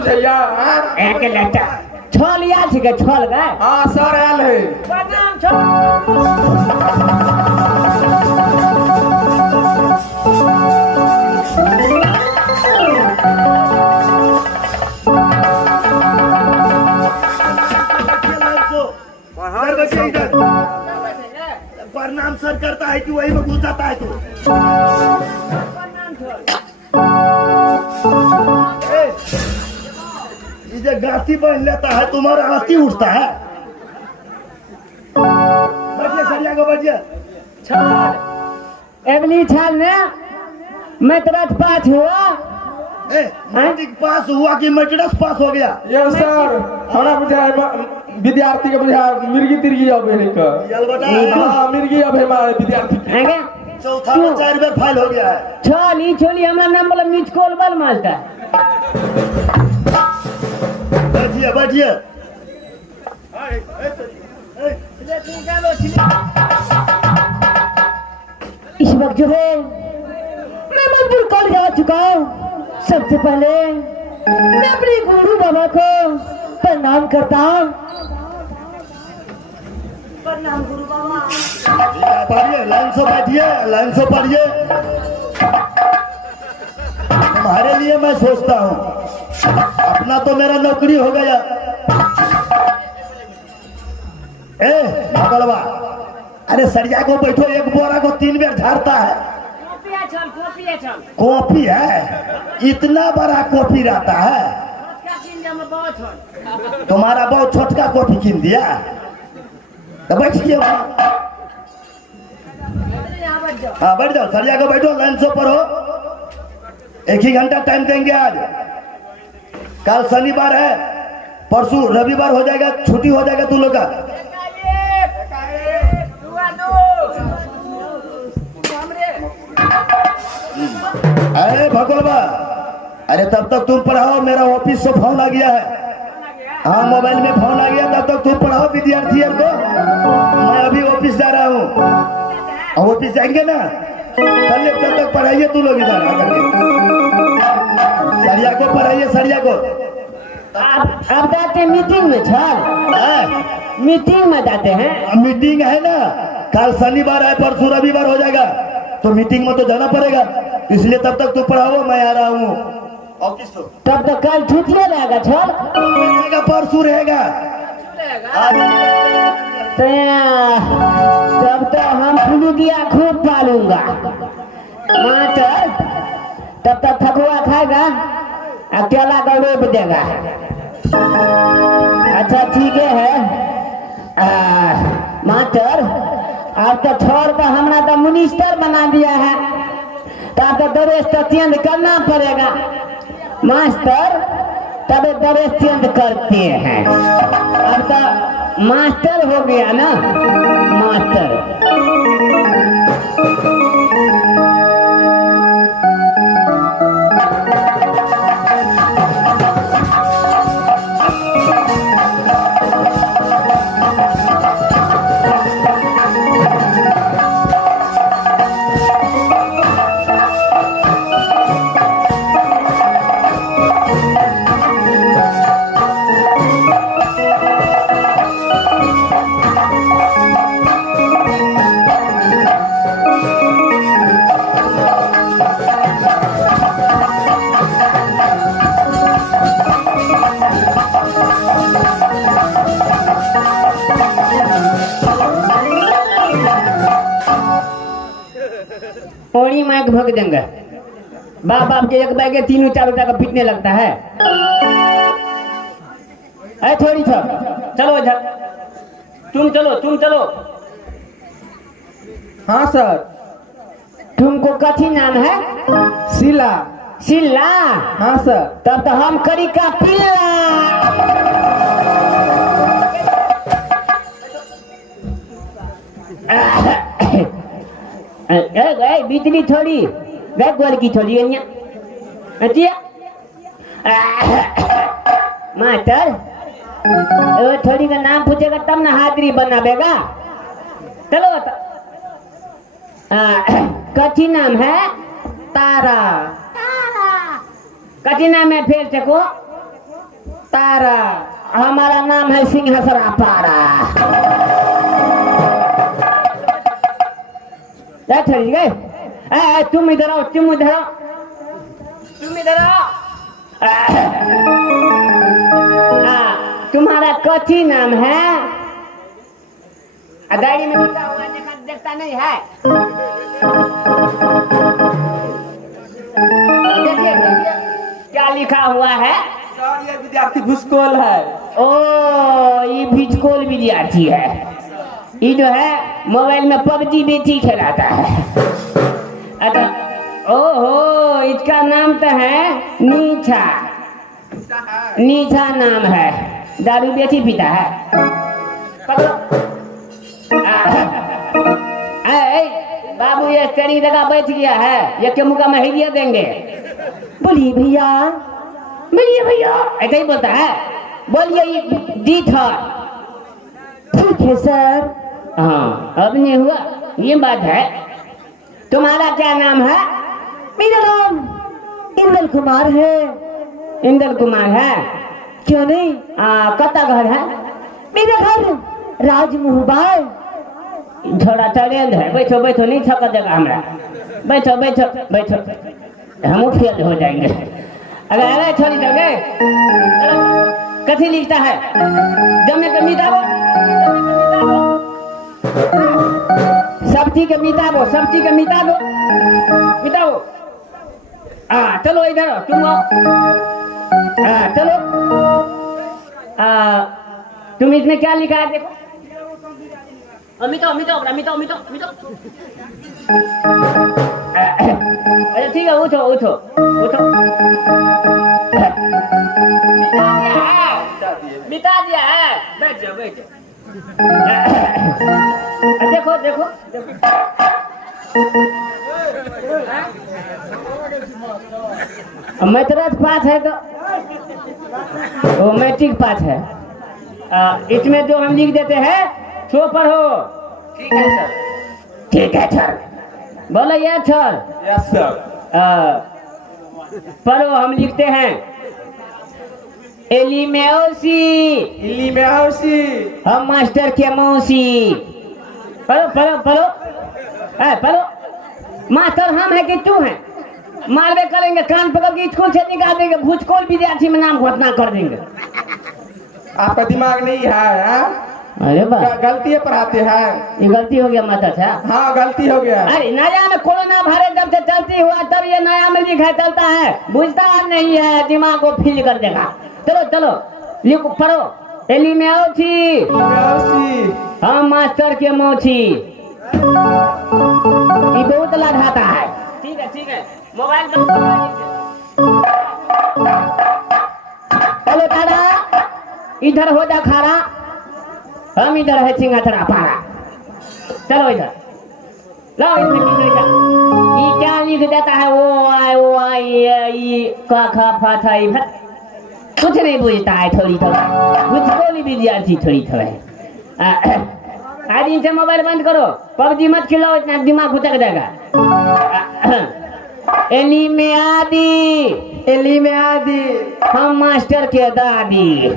सुझैया एक लटा छल या छिके छल गए हाँ सर आयल है प्रणाम छल प्रणाम सर करता है कि वही में घुस जाता है तू ये गाती बन लेता है तुम्हारा हाथी उठता है बचिए सरिया को बचिए छल एवली छल ने मैं तुरंत पास हुआ मैट्रिक पास हुआ कि मैट्रिक पास हो गया ये सर हमारा बुझा विद्यार्थी के बुझा मिर्गी तिर्गी अब है का हाँ मिर्गी अब है हमारे विद्यार्थी चौथा में 4 बार फाइल हो गया है छोली छोली हमारा नाम बोला मिच कॉल बल मारता बैठिए बैठिए इस वक्त जो है मैं मंदिर कॉलेज आ चुका हूँ सबसे पहले मैं अपने गुरु बाबा को प्रणाम करता हूँ प्रणाम गुरु बाबा पढ़िए लाइन से बैठिए लाइन से पढ़िए तुम्हारे लिए मैं सोचता हूँ अपना तो मेरा नौकरी हो गया भगलवा अरे सरिया को बैठो एक बोरा को 3 बार झाड़ता है कॉपी है इतना बड़ा कॉपी रहता है तुम्हारा बहुत छोटका कॉपी कीन दिया तो बैठिए हाँ बैठ जाओ सरिया को बैठो लाइन से पढ़ो 1 ही घंटा टाइम देंगे आज कल शनिवार है परसों रविवार हो जाएगा छुट्टी हो जाएगा तू लोग का अरे भगोबा अरे तब तक तुम पढ़ाओ मेरा ऑफिस से फोन आ गया है हाँ मोबाइल में फोन आ गया तब तक तुम पढ़ाओ विद्यार्थियों को मैं अभी ऑफिस जा रहा हूँ ऑफिस जाएंगे ना चलिए तब तक पढ़ाइए तू लोग इधर आकर सरिया को पढ़ाइए सरिया को अब जाते मीटिंग में छल मीटिंग में जाते हैं मीटिंग है ना कल शनिवार है परसों रविवार हो जाएगा तो मीटिंग में तो जाना पड़ेगा इसलिए तब तक तू पढ़ाओ मैं आ रहा हूँ ऑफिस तो तब तो कल छुट्टी रहेगा छल परसों रहेगा तब तो हम फुलुगिया खूब पालूंगा मास्टर तब तक ठकुआ खाएगा अकेला गौरव देगा अच्छा ठीक है मास्टर अब तो छोड़ कर हमारा तो मिनिस्टर बना दिया है तब तो दरेज तो चेंज करना पड़ेगा मास्टर तब दरेज चेंज करते हैं अब तो मास्टर हो गया ना मास्टर ओड़ी माइक भग देंगे बाप बाप के एक बैग 3-4 का पीटने लगता है ऐ थोड़ी सा चलो इधर तुम चलो हाँ सर तुमको कथी नाम है शीला शीला हाँ सर तब तो हम करी का पिल्ला बिजली थोड़ी गए गोल की थोड़ी मास्टर थोड़ी का नाम पूछेगा तब ना हाजिरी बनावेगा चलो कथी नाम है तारा कथी नाम है फिर से को तारा। हमारा नाम है सिंहसरा पारा। ठीक है, तुम इधर आओ, तुम इधर आओ, तुम इधर आओ। तुम्हारा कथी नाम है? डायरी में लिखा हुआ देखता नहीं है? देखिए देखिए क्या लिखा हुआ है। सर ये विद्यार्थी भूसकोल है। ओ ये भूसकोल विद्यार्थी है। ये जो है मोबाइल में पबजी बेची खेलाता है। अच्छा, ओहो इसका नाम तो है नीचा। नीचा नाम है। दारू बेची पीता है। बाबू ये स्टेरिंग जगह बैठ गया है, ये के मुका में हिलिया देंगे। बोलिए भैया, बोलिए भैया, ऐसा ही बोलता है। बोलिए डी था। ठीक है सर। हाँ अब नहीं हुआ, ये बात है। तुम्हारा क्या नाम है? मेरा नाम इंदल कुमार है। इंदल कुमार है? क्यों नहीं? कत्ता घर है? मेरा घर राजमुहबाई। थोड़ा टैलेंट है। बैठो बैठो, नहीं थका देगा हमारा। बैठो बैठो बैठो, हम फेल हो जाएंगे अगर अरे छोड़ी दोगे। कथी लिखता है? जमे के मिटाबो, सब्जी के मिटाबो, सब्जी के मिटाबो, मिटाबो। चलो इधर तुम आओ। चलो तुम इसमें क्या लिखा है देखो। मिटाओ मिटाओ मिटाओ मिटाओ मिटाओ। अच्छा ठीक है, उठो उठो उठो। मिटा दिया है। बैठ जाओ बैठ जाओ। देखो देखो देखो। मैट्रिक पास है तो वो मैट्रिक पास है। इसमें जो हम लिख देते हैं सो पर हो। ठीक है सर। ठीक है सर। बोलो ये सर। Yes sir. पढ़ो, हम लिखते हैं एली मौसी। इली में हौसी। हम मास्टर के मौसी। पढ़ो पढ़ो पढ़ो, पढ़ो। मास्टर हम है कि तू है? मारवे करेंगे, कान पकड़ के स्कूल से निकाल देंगे। भूसकोल विद्यार्थी में नाम घोषणा कर देंगे। आपका दिमाग नहीं है? हाँ? अरे वाह, गलती पढ़ाते हैं। ये गलती हो गया माता साहब। हाँ गलती हो गया। अरे नया में कोरोना वायरस जब से चलती हुआ तब ये नया में लिखा चलता है। बुझता नहीं है, दिमाग को फील कर देगा। चलो चलो लिखो, पढ़ो। एली में औची। हम मास्टर के मौची। ये बहुत लाभाता है। ठीक है ठीक है, मोबाइल चलो दादा इधर हो जा खारा। हम इधर है सिंहसरा पारा। चलो इधर लाओ। ये क्या लिख देता है? वो आई का खा फा था। कुछ नहीं बुझता है। थोड़ी थोड़ा भूसकोल विद्यार्थी थोड़ी थोड़ा। आज इनसे मोबाइल बंद करो। पबजी मत खिलाओ, इतना दिमाग भुचक जाएगा। एली में आदि। एली में आदि। हम मास्टर के दादी।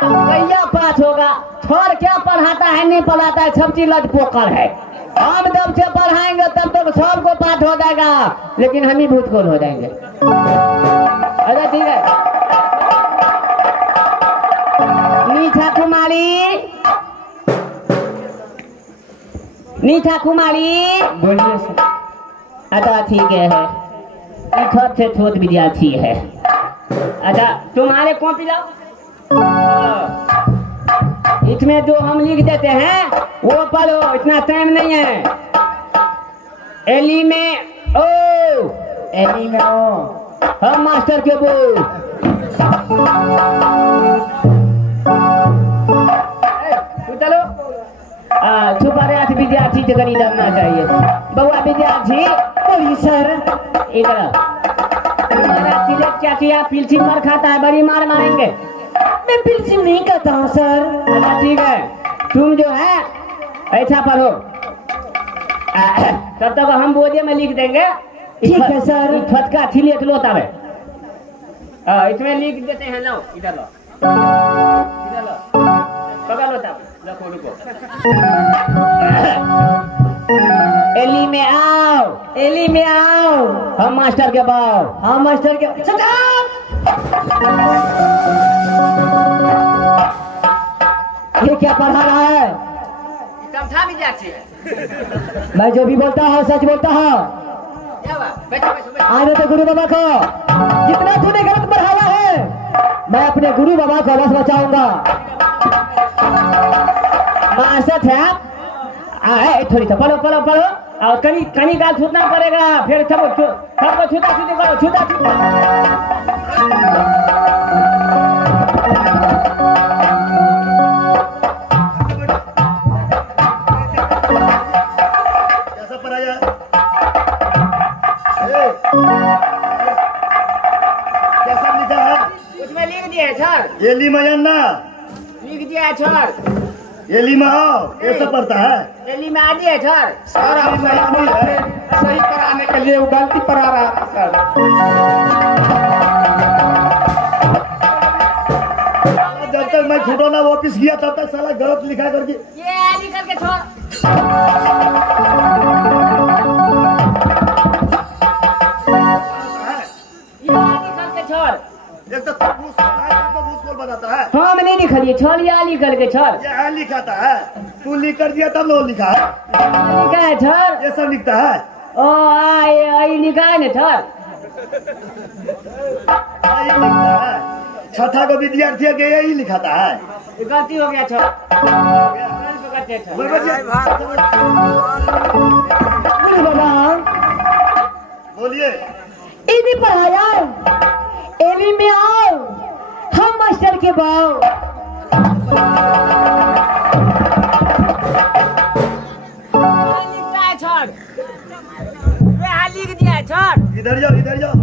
कैया पास होगा? छोर क्या पढ़ाता है नहीं पढ़ाता है, सब चीज लटपोकर है। हम जब से पढ़ाएंगे तब तक सबको पाठ हो जाएगा, लेकिन हम ही भूसकोल हो जाएंगे। अच्छा ठीक है। नीचा कुमारी, नीचा कुमारी। बोलिए सर। अच्छा ठीक है। छोट से छोट विद्यार्थी है। अच्छा तुम्हारे कॉपी लाओ। इसमें जो हम लिख देते हैं वो पढ़ो, इतना टाइम नहीं है। एली में ओ। एली में ओ। हम मास्टर के बो। चलो छुपा रहे विद्यार्थी से गणित आना चाहिए। बउआ विद्यार्थी। बोलिए सर। इधर क्या किया? पिलसिम मार खाता है, बड़ी मार मारेंगे। मैं पिलसिम नहीं करता हूँ सर। अच्छा ठीक है, तुम जो है ऐसा पढ़ो। तब तक हम बोझे में लिख देंगे ठीक है सर। फटका थी लिख लो तारे। इसमें लिख देते हैं, लो इधर लो, इधर लो, पकड़ लो तब, रखो रुको। एली में आओ, एली में आओ, हम मास्टर के बाओ, हम मास्टर के ये क्या पढ़ा रहा है? समझा विद्यार्थी है। मैं जो भी बोलता हूँ सच बोलता हूँ। क्या बात? बैठो बैठो बैठो। आने तो गुरु बाबा को जितना तूने गलत पढ़ाया है, मैं अपने गुरु बाबा को बस बचाऊंगा। मास्टर साहब आए थोड़ी सा पढ़ो पढ़ो पढ़ो, और कहीं कहीं गाल छूटना पड़ेगा, फिर सबको छूटा छूटी करो, छूटा छूटा। कैसा पढ़ाया? कैसा लिखा है? उसमें लिख दिया है सर, एली मयन्ना, लिख दिया है सर, एली माओ, ये सब पढ़ता है। दिल्ली में आ दिया है सर। सर हम सही कराने के लिए वो गलती पर आ रहा था सर। जब तक मैं छुटोना वापिस गया तब तक साला गलत लिखा करके। ये लिख करके छोड़। ये लिख करके छोड़। एक तो तू भूसकोल है, एक तो भूसकोल बताता है। हाँ मैंने नहीं लिखा, छोड़ या लिखल के छोड़। ये है लिखाता है, तू लिख कर दिया तब लोग लिखा है। लिखा है छोड़। ये सब लिखता है। ओ आई लिखा है ना छोड़। हाँ, ये लिखता है। छठा को विद्यार्थी के यही लिखाता है। ये गलती हो गया छोड़। पकड़ते हैं छोड़। गुरु बाबा बोलिए। इन्हीं पढ़ाया, एली में आओ, हम मास्टर के बाओ। लिखता है छोड़। ये लिख दिया है छोड़। इधर जाओ, इधर जाओ।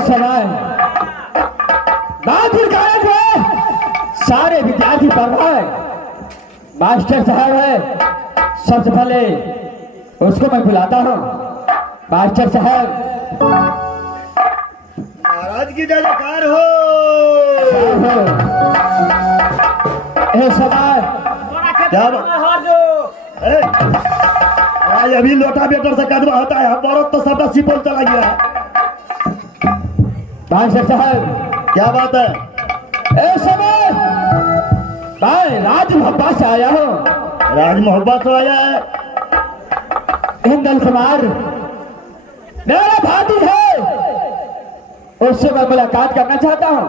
समय बात गायब है, सारे विद्यार्थी पढ़ रहे हैं। मास्टर साहब है, सबसे पहले उसको मैं बुलाता हूँ। मास्टर साहब महाराज की जयकार हो। समय क्या अरे आज अभी लोटा बेटर से कदमा होता है, हम औरत तो सबका सिपोल चला गया है। मास्टर साहब क्या बात है? ए समय मैं राज मोहब्बत से आया हूँ। राज मोहब्बत से आया है। हिंदल कुमार मेरा भाती है, उससे मैं मुलाकात करना चाहता हूँ।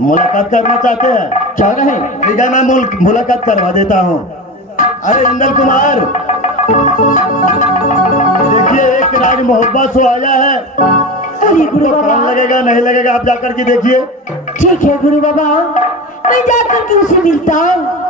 मुलाकात करना चाहते हैं? क्यों नहीं? ठीक है, मैं मुलाकात करवा देता हूँ। अरे इंदल कुमार देखिए, एक राज मोहब्बत से आया है। अरे गुरु आपको बाबा कौन लगेगा नहीं लगेगा आप जाकर के देखिए। ठीक है गुरु बाबा, मैं जाकर के उसे मिलता हूँ।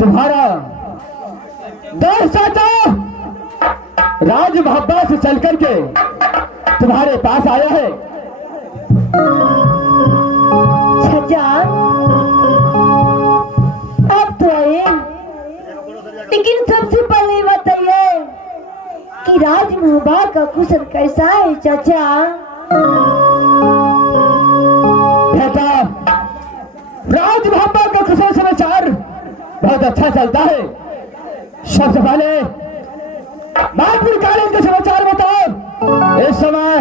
तुम्हारा दोस्त चाचा राज मोहब्बत से चल करके तुम्हारे पास आया है। चाचा अब तो आए, लेकिन सबसे पहले बताइए कि राज मोहब्बत का कुशल कैसा है चाचा? बेटा राज मोहब्बत का कुशल समाचार बहुत अच्छा चलता है। सबसे पहले नागपुर कॉलेज के समाचार बताओ। इस समय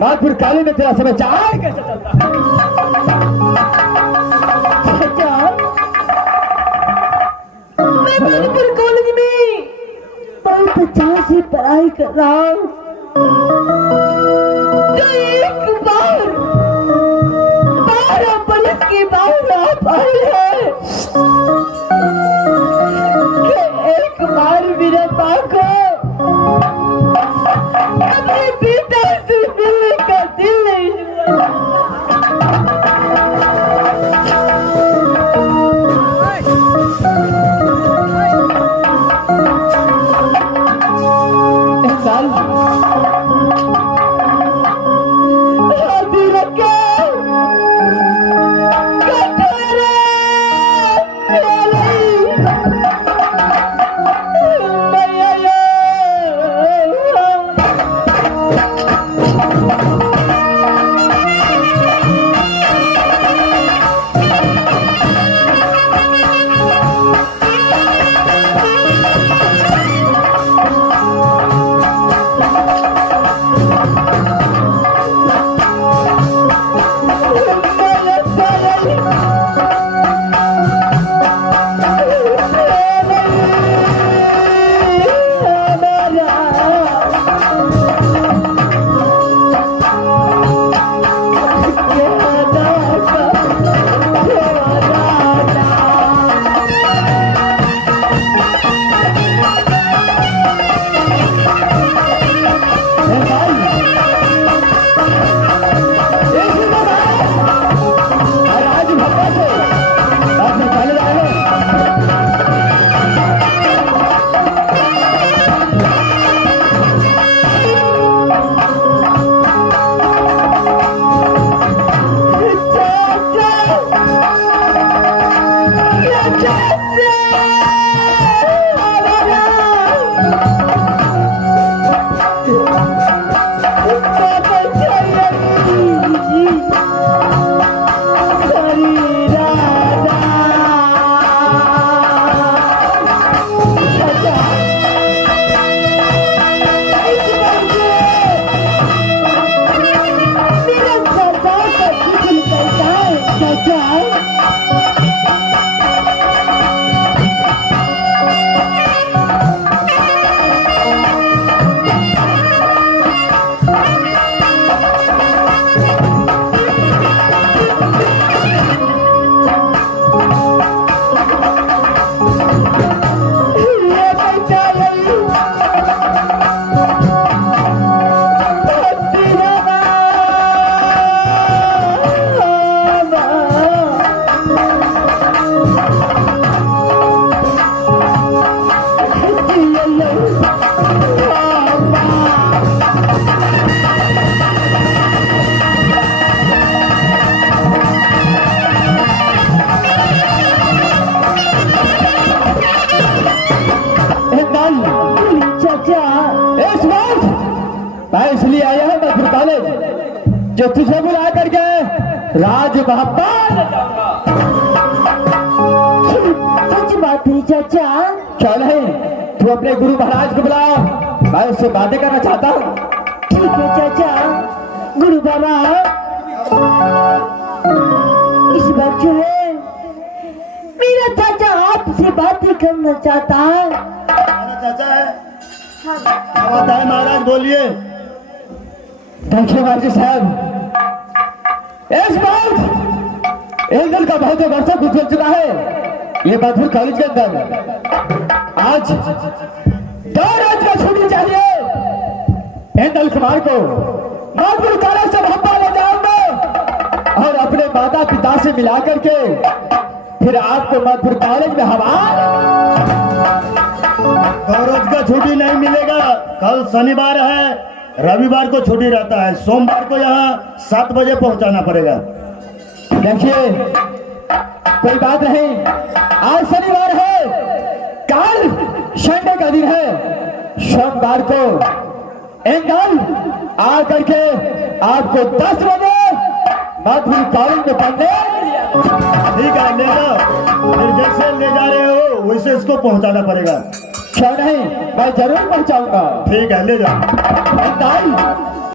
नागपुर कॉलेज में तेरा समाचार कैसे चलता है? मैं नागपुर कॉलेज में 50 से पढ़ाई कर रहा हूँ। तो एक बार 12 बरस के बाद आप आए हैं कि एक बार मेरे माँ को अपने पिता से मिलने का दिल नहीं हुआ। मैं इसलिए आया हूँ नागपुर कॉलेज जो तुझे बुला करके राज महापाल सच बात है चाचा। क्यों नहीं, तू अपने गुरु महाराज को बुला, मैं उससे बातें करना चाहता हूँ। ठीक है चाचा। गुरु बाबा इस बार जो है मेरा चाचा आपसे बातें करना चाहता है। चाचा है क्या बात है महाराज, बोलिए। देखिए महाराज साहब, इस बार एक दिन का बहुत वर्षों गुजर चुका है ये नागपुर कॉलेज के अंदर। आज 2 रोज का छुट्टी चाहिए। इन दल कुमार को नागपुर कॉलेज से भोपाल ले जाऊंगा और अपने माता पिता से मिला करके फिर आपको नागपुर कॉलेज में हवा। 2 रोज का छुट्टी नहीं मिलेगा। कल शनिवार है, रविवार को छुट्टी रहता है, सोमवार को यहाँ 7 बजे पहुंचाना पड़ेगा। देखिए कोई बात नहीं, आज शनिवार है, कल संडे का दिन है। सोमवार को एंगल आ करके आपको 10 बजे नागपुर कॉलेज में पढ़ने। ठीक है, ले जाओ। फिर जैसे ले जा रहे हो वैसे इसको पहुंचाना पड़ेगा। क्यों नहीं, मैं जरूर पहुंचाऊंगा। ठीक है ले जाओ। ताई